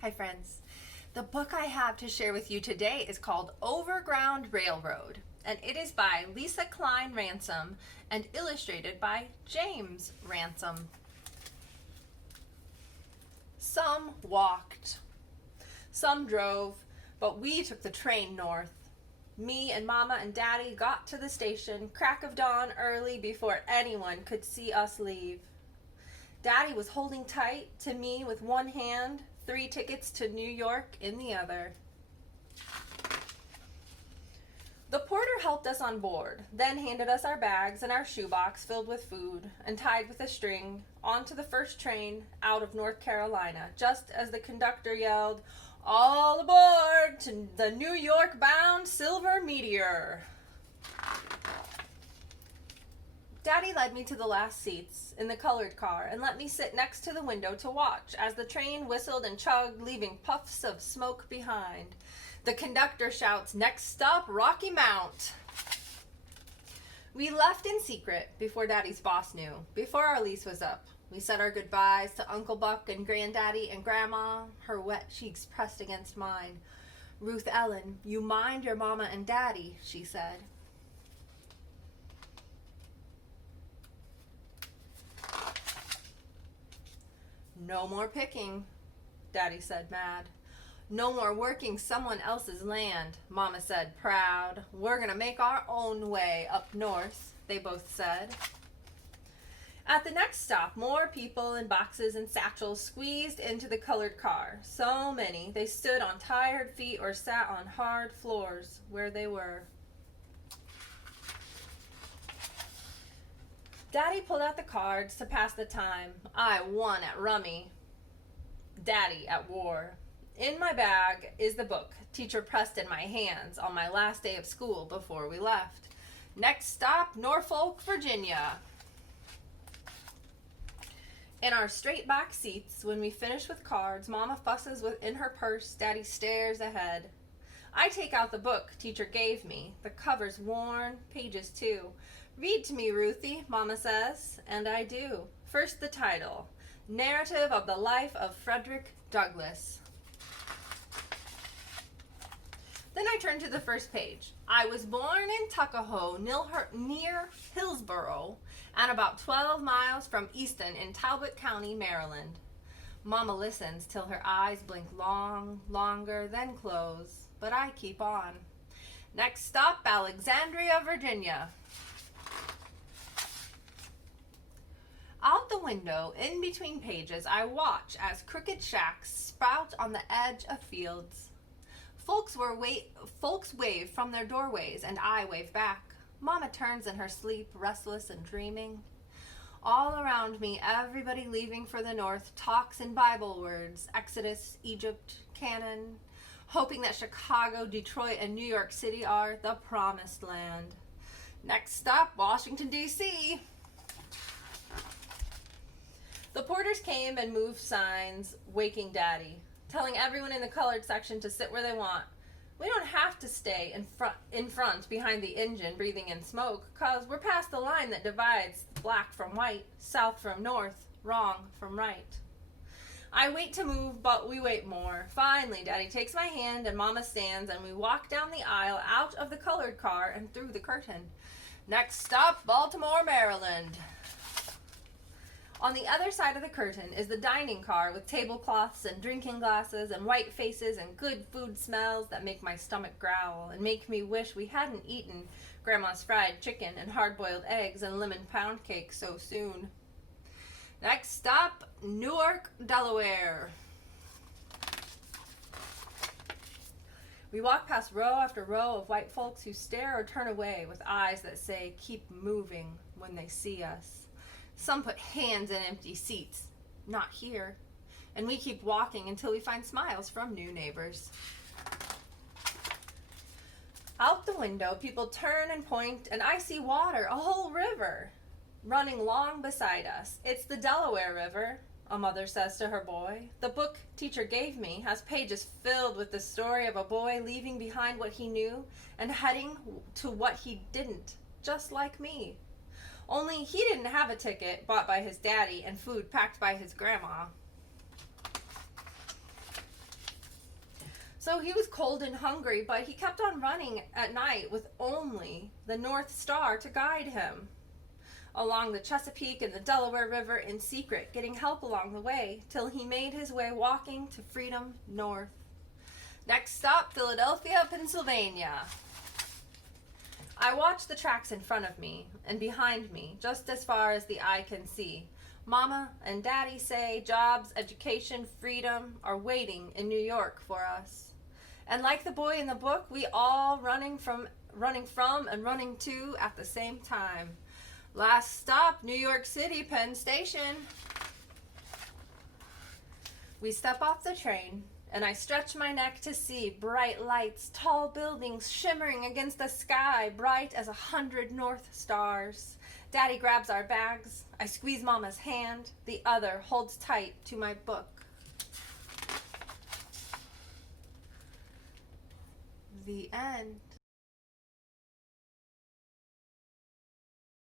Hi friends. The book I have to share with you today is called Overground Railroad, and it is by Lesa Cline-Ransome and illustrated by James Ransom. Some walked, some drove, but we took the train north. Me and Mama and Daddy got to the station crack of dawn early before anyone could see us leave. Daddy was holding tight to me with one hand, 3 tickets to New York in the other. The porter helped us on board, then handed us our bags and our shoebox filled with food and tied with a string onto the first train out of North Carolina, just as the conductor yelled, "All aboard to the New York-bound Silver Meteor." Daddy led me to the last seats in the colored car and let me sit next to the window to watch as the train whistled and chugged, leaving puffs of smoke behind. The conductor shouts, "Next stop, Rocky Mount." We left in secret before Daddy's boss knew, before our lease was up. We said our goodbyes to Uncle Buck and Granddaddy and Grandma, her wet cheeks pressed against mine. "Ruth Ellen, you mind your Mama and Daddy," she said. "No more picking," Daddy said, mad. "No more working someone else's land," Mama said, proud. "We're gonna make our own way up north," they both said. At the next stop, more people in boxes and satchels squeezed into the colored car. So many, they stood on tired feet or sat on hard floors where they were. Daddy pulled out the cards to pass the time. I won at rummy. Daddy at war. In my bag is the book Teacher pressed in my hands on my last day of school before we left. Next stop, Norfolk, Virginia. In our straight back seats, when we finish with cards, Mama fusses in her purse, Daddy stares ahead. I take out the book Teacher gave me. The cover's worn, pages too. "Read to me, Ruthie," Mama says, and I do. First the title, Narrative of the Life of Frederick Douglass. Then I turn to the first page. I was born in Tuckahoe, near Hillsborough, and about 12 miles from Easton in Talbot County, Maryland. Mama listens till her eyes blink longer, then close, but I keep on. Next stop, Alexandria, Virginia. Out the window, in between pages, I watch as crooked shacks sprout on the edge of fields. Folks wave from their doorways, and I wave back. Mama turns in her sleep, restless and dreaming. All around me, everybody leaving for the north talks in Bible words, Exodus, Egypt, Canaan, hoping that Chicago, Detroit, and New York City are the promised land. Next stop, Washington, D.C. The porters came and moved signs, waking Daddy, telling everyone in the colored section to sit where they want. We don't have to stay in front behind the engine breathing in smoke, 'cause we're past the line that divides black from white, south from north, wrong from right. I wait to move, but we wait more. Finally, Daddy takes my hand and Mama stands, and we walk down the aisle out of the colored car and through the curtain. Next stop, Baltimore, Maryland. On the other side of the curtain is the dining car with tablecloths and drinking glasses and white faces and good food smells that make my stomach growl and make me wish we hadn't eaten Grandma's fried chicken and hard-boiled eggs and lemon pound cake so soon. Next stop, Newark, Delaware. We walk past row after row of white folks who stare or turn away with eyes that say, "Keep moving," when they see us. Some put hands in empty seats. Not here. And we keep walking until we find smiles from new neighbors. Out the window, people turn and point, and I see water, a whole river, running long beside us. It's the Delaware River, a mother says to her boy. The book Teacher gave me has pages filled with the story of a boy leaving behind what he knew and heading to what he didn't, just like me. Only he didn't have a ticket bought by his daddy and food packed by his grandma. So he was cold and hungry, but he kept on running at night with only the North Star to guide him. Along the Chesapeake and the Delaware River in secret, getting help along the way, till he made his way walking to freedom north. Next stop, Philadelphia, Pennsylvania. I watch the tracks in front of me and behind me, just as far as the eye can see. Mama and Daddy say jobs, education, freedom are waiting in New York for us. And like the boy in the book, we all running from and running to at the same time. Last stop, New York City, Penn Station. We step off the train, and I stretch my neck to see bright lights, tall buildings shimmering against the sky, bright as 100 North Stars. Daddy grabs our bags. I squeeze Mama's hand. The other holds tight to my book. The end.